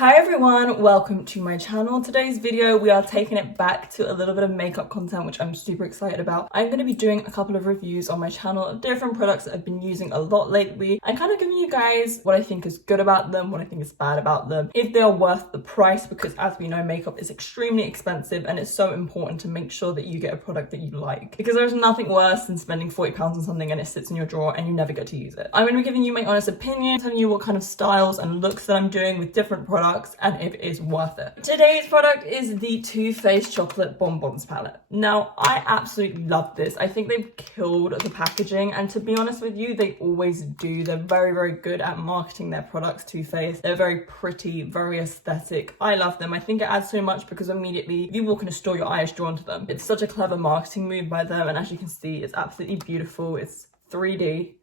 Hi everyone, welcome to my channel. Today's video we are taking it back to a little bit of makeup content, which I'm super excited about. I'm going to be doing a couple of reviews on my channel of different products that I've been using a lot lately and kind of giving you guys what I think is good about them, what I think is bad about them, if they are worth the price, because as we know, makeup is extremely expensive and it's so important to make sure that you get a product that you like, because there's nothing worse than spending £40 on something and it sits in your drawer and you never get to use it. I'm going to be giving you my honest opinion, telling you what kind of styles and looks that I'm doing with different products and if it is worth it. Today's product is the Too Faced Chocolate Bonbons palette. Now, I absolutely love this. I think they've killed the packaging, and to be honest with you, they always do. They're very, very good at marketing their products, Too Faced. They're very pretty, very aesthetic. I love them. I think it adds so much because immediately if you walk in a store, your eye is drawn to them. It's such a clever marketing move by them, and as you can see, it's absolutely beautiful. It's 3D.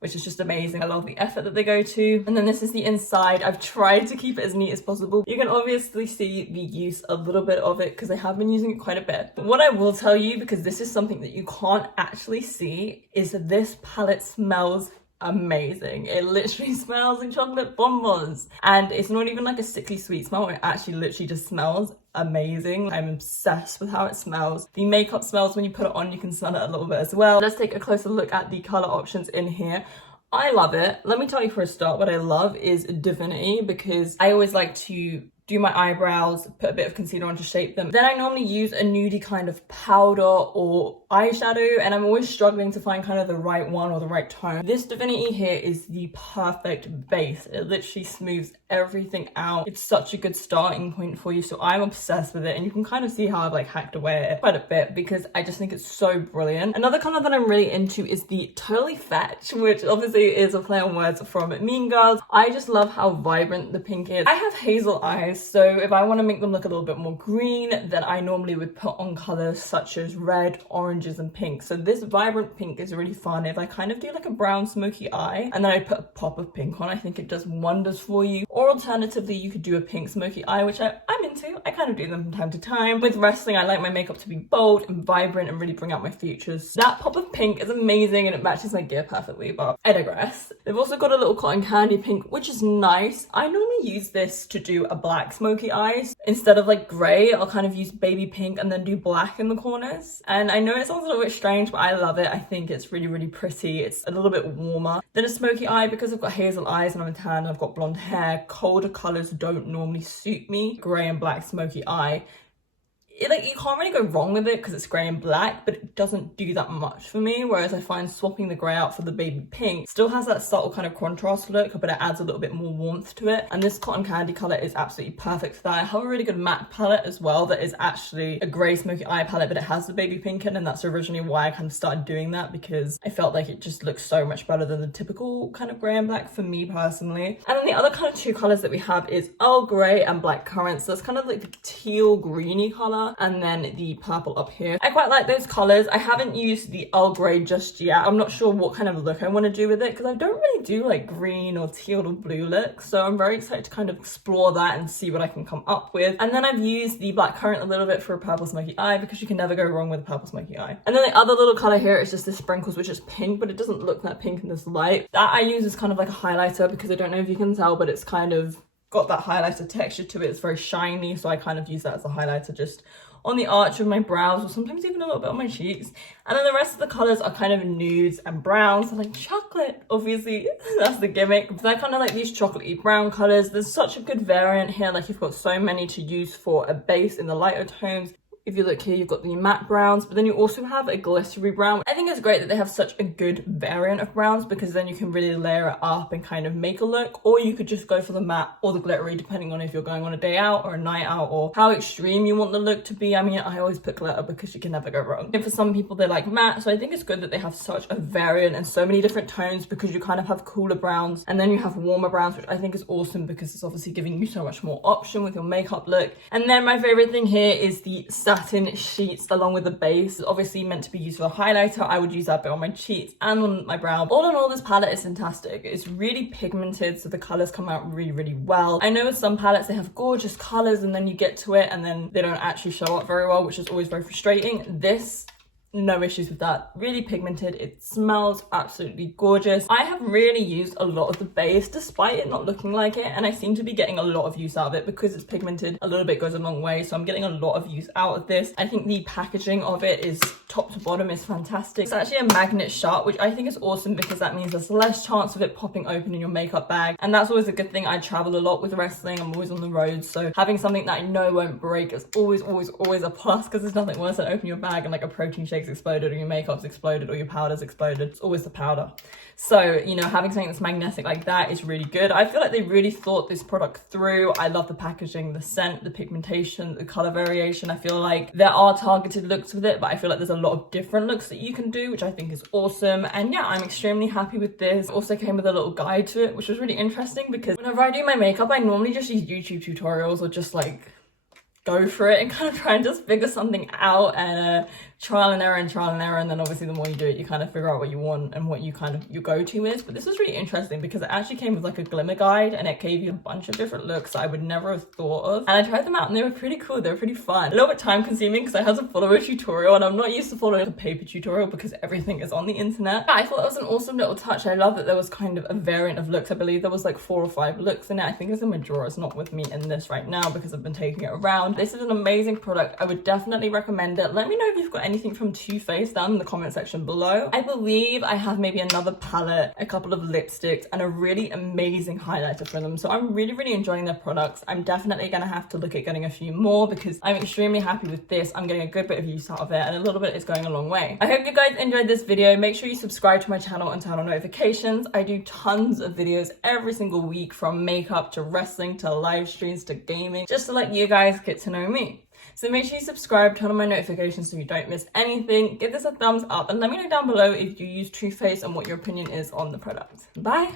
Which is just amazing. I love the effort that they go to. And then this is the inside. I've tried to keep it as neat as possible. You can obviously see the use a little bit of it because I have been using it quite a bit. But what I will tell you, because this is something that you can't actually see, is that this palette smells amazing. It literally smells like chocolate bonbons. And it's not even like a sickly sweet smell. It actually literally just smells amazing. I'm obsessed with how it smells. The makeup smells when you put it on, you can smell it a little bit as well. Let's take a closer look at the color options in here. I love it. Let me tell you for a start, what I love is Divinity, because I always like to do my eyebrows, put a bit of concealer on to shape them. Then I normally use a nudie kind of powder or eyeshadow, and I'm always struggling to find kind of the right one or the right tone. This Divinity here is the perfect base. It literally smooths everything out. It's such a good starting point for you, so I'm obsessed with it, and you can kind of see how I've like hacked away at it quite a bit because I just think it's so brilliant. Another color that I'm really into is the Totally Fetch, which obviously is a play on words from Mean Girls. I just love how vibrant the pink is. I have hazel eyes, so if I want to make them look a little bit more green, then I normally would put on colors such as red, oranges, and pink. So this vibrant pink is really fun. If I kind of do like a brown smoky eye and then I put a pop of pink on, I think it does wonders for you. Or alternatively, you could do a pink smoky eye, which I'm into. I kind of do them from time to time. With wrestling, I like my makeup to be bold and vibrant and really bring out my features. That pop of pink is amazing and it matches my gear perfectly, but I digress. They've also got a little cotton candy pink, which is nice. I normally use this to do a black smoky eyes. Instead of like grey, I'll kind of use baby pink and then do black in the corners. And I know it sounds a little bit strange, but I love it. I think it's really, really pretty. It's a little bit warmer than a smoky eye because I've got hazel eyes and I'm a tan and I've got blonde hair. Colder colours don't normally suit me. Grey and black smoky eye. You can't really go wrong with it because it's grey and black, but it doesn't do that much for me, whereas I find swapping the grey out for the baby pink still has that subtle kind of contrast look, but it adds a little bit more warmth to it. And this cotton candy colour is absolutely perfect for that. I have a really good matte palette as well that is actually a grey smoky eye palette, but it has the baby pink in, and that's originally why I kind of started doing that, because I felt like it just looks so much better than the typical kind of grey and black for me personally. And then the other kind of two colours that we have is Earl Grey and Black Currant, so that's kind of like the teal greeny colour, and then the purple up here. I quite like those colors. I haven't used the Earl Grey just yet. I'm not sure what kind of look I want to do with it because I don't really do like green or teal or blue looks, so I'm very excited to kind of explore that and see what I can come up with. And then I've used the Black Currant a little bit for a purple smoky eye because you can never go wrong with a purple smoky eye. And then the other little color here is just the Sprinkles, which is pink, but it doesn't look that pink in this light. That I use as kind of like a highlighter because I don't know if you can tell, but it's kind of got that highlighter texture to it. It's very shiny, so I kind of use that as a highlighter just on the arch of my brows, or sometimes even a little bit on my cheeks. And then the rest of the colors are kind of nudes and browns, so like chocolate, obviously, that's the gimmick. So I kind of like these chocolatey brown colors. There's such a good variant here, like you've got so many to use for a base in the lighter tones. If you look here, you've got the matte browns, but then you also have a glittery brown. I think it's great that they have such a good variant of browns because then you can really layer it up and kind of make a look, or you could just go for the matte or the glittery depending on if you're going on a day out or a night out or how extreme you want the look to be. I mean, I always put glitter because you can never go wrong. And for some people, they like matte, so I think it's good that they have such a variant and so many different tones because you kind of have cooler browns and then you have warmer browns, which I think is awesome because it's obviously giving you so much more option with your makeup look. And then my favorite thing here is the Satin Sheets along with the base. It's obviously meant to be used for a highlighter. I would use that bit on my cheeks and on my brow. All in all, this palette is fantastic. It's really pigmented, so the colors come out really, really well. I know with some palettes, they have gorgeous colors and then you get to it and then they don't actually show up very well, which is always very frustrating. This no issues with that. Really pigmented, it smells absolutely gorgeous. I have really used a lot of the base despite it not looking like it, and I seem to be getting a lot of use out of it because it's pigmented. A little bit goes a long way, so I'm getting a lot of use out of this. I think the packaging of it is top to bottom is fantastic. It's actually a magnet shut, which I think is awesome because that means there's less chance of it popping open in your makeup bag, and that's always a good thing. I travel a lot with wrestling, I'm always on the road, so having something that I know won't break is always a plus, because there's nothing worse than opening your bag and like a protein shake's exploded or your makeup's exploded or your powder's exploded. It's always the powder. So, you know, having something that's magnetic like that is really good. I feel like they really thought this product through. I love the packaging, the scent, the pigmentation, the color variation. I feel like there are targeted looks with it, but I feel like there's a lot of different looks that you can do, which I think is awesome. And yeah, I'm extremely happy with this. It also came with a little guide to it, which was really interesting because whenever I do my makeup, I normally just use YouTube tutorials or just like go for it and kind of try and just figure something out, and trial and error, and then obviously the more you do it, you kind of figure out what you want and what you kind of your go-to is. But this was really interesting because it actually came with like a glimmer guide, and it gave you a bunch of different looks that I would never have thought of, and I tried them out and they were pretty cool. They were pretty fun, a little bit time consuming because I had to follow a tutorial, and I'm not used to following a paper tutorial because everything is on the internet. I thought that was an awesome little touch. I love that there was kind of a variant of looks. I believe there was like 4 or 5 looks in it. I think it's in my drawer. It's not with me in this right now because I've been taking it around. This is an amazing product. I would definitely recommend it. Let me know if you've got anything from Too Faced down in the comment section below. I believe I have maybe another palette, a couple of lipsticks, and a really amazing highlighter for them. So I'm really enjoying their products. I'm definitely gonna have to look at getting a few more because I'm extremely happy with this. I'm getting a good bit of use out of it, and a little bit is going a long way. I hope you guys enjoyed this video. Make sure you subscribe to my channel and turn on notifications. I do tons of videos every single week, from makeup to wrestling to live streams to gaming, just to let you guys get to know me. So make sure you subscribe, turn on my notifications so you don't miss anything. Give this a thumbs up and let me know down below if you use Too Faced and what your opinion is on the product. Bye!